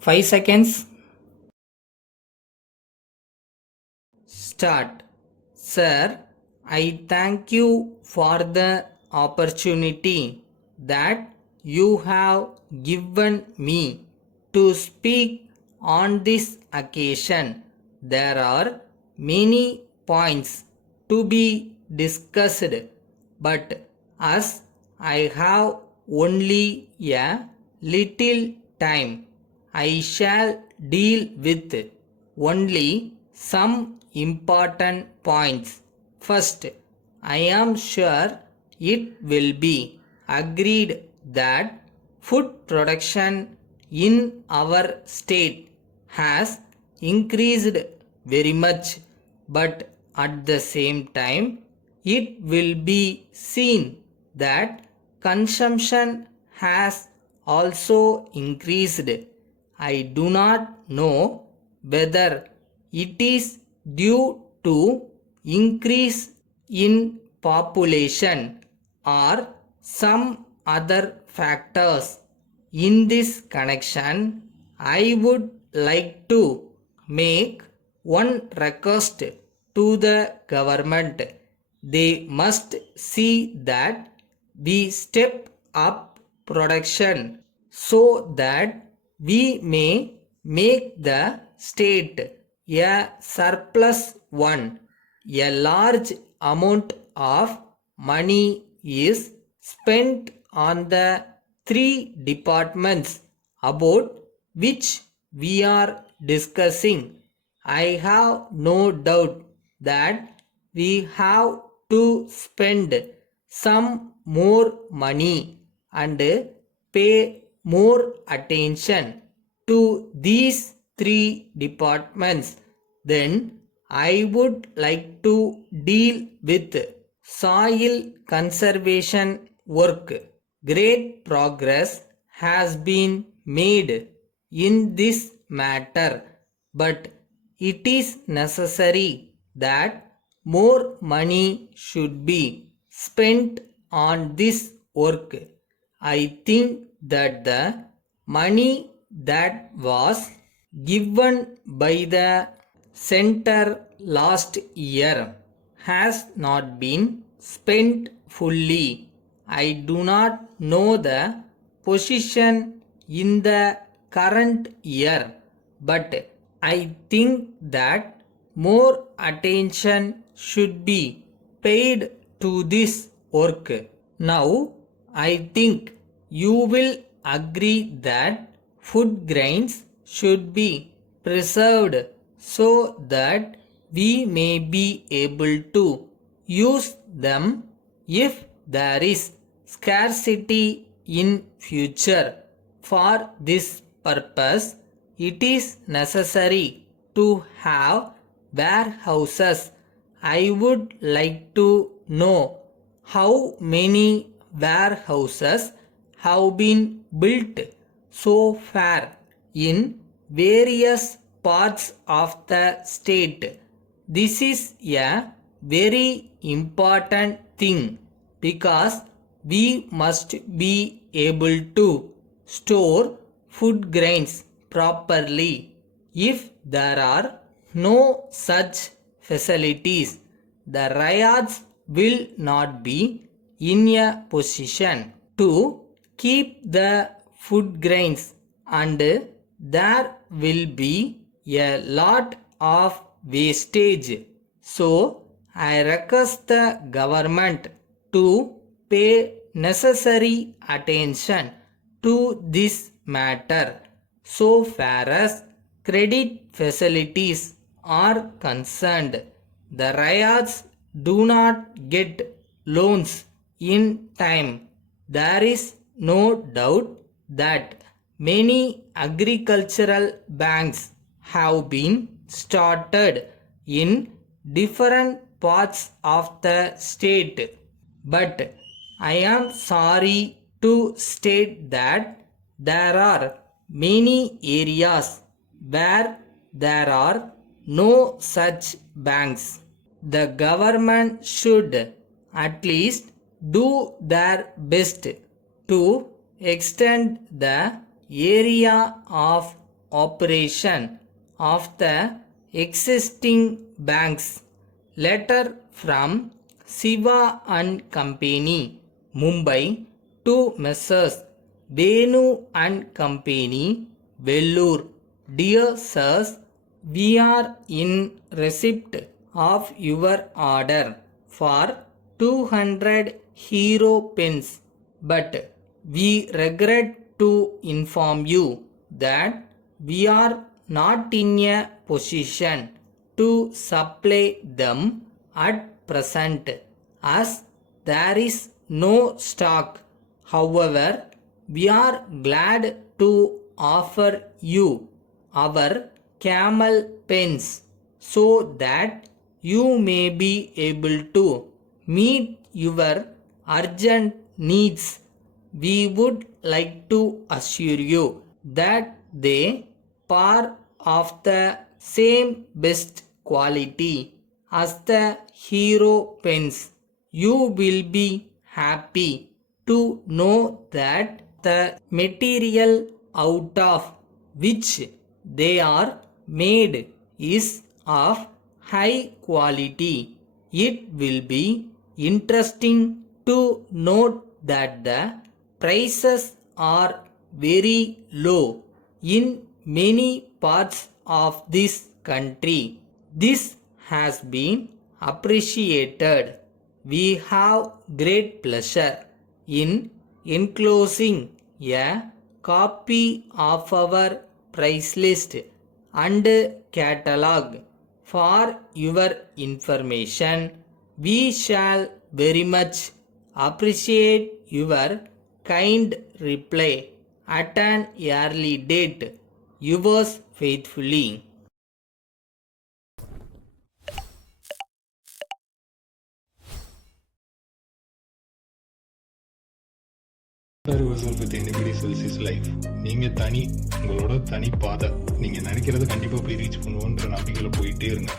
5 seconds. Start. Sir, I thank you for the opportunity that you have given me to speak on this occasion. There are many points to be discussed, but as I have only a little time, I shall deal with only some important points. First, I am sure it will be agreed that food production in our state has increased very much, but at the same time, it will be seen that consumption has also increased. I do not know whether it is due to increase in population or some other factors. In this connection, I would like to make one request to the government. They must see that we step up production so that we may make the state a surplus one. A large amount of money is spent on the three departments about which we are discussing. I have no doubt that we have to spend some more money and pay more attention to these three departments. Then I would like to deal with soil conservation work. Great progress has been made in this matter, but it is necessary that more money should be spent on this work. I think that the money that was given by the center last year has not been spent fully. I do not know the position in the current year, but I think that more attention should be paid to this work. Now, I think you will agree that food grains should be preserved so that we may be able to use them if there is scarcity in future. For this purpose, it is necessary to have warehouses. I would like to know how many warehouses have been built so far in various parts of the state. This is a very important thing because we must be able to store food grains properly. If there are no such facilities, the riots will not be in a position to keep the food grains, and there will be a lot of wastage. So, I request the government to pay necessary attention to this matter. So far as credit facilities are concerned, the riots do not get loans in time. There is no doubt that many agricultural banks have been started in different parts of the state, but I am sorry to state that there are many areas where there are no such banks. The government should at least do their best to extend the area of operation of the existing banks. Letter from Siva and Company, Mumbai, to Messrs. Venu and Company, Vellore. Dear Sirs, we are in receipt of your order for 200 hero pens, but we regret to inform you that we are not in a position to supply them at present, as there is no stock. However, we are glad to offer you our camel pens so that you may be able to meet your urgent needs. We would like to assure you that they are of the same best quality as the hero pens. You will be happy to know that the material out of which they are made is of high quality. It will be interesting to note that the prices are very low in many parts of this country. This has been appreciated. We have great pleasure in enclosing a copy of our price list and catalog for your information. We shall very much appreciate your kind reply at an early date. Yours faithfully. yourself with anybody else's life. நீங்க தனி, உங்களோட தனி பாதை. நீங்க நினைக்கிறத கண்டிப்பா போய் reach பண்ணுவோன்ற நம்பிக்கையில போயிட்டே இருங்க.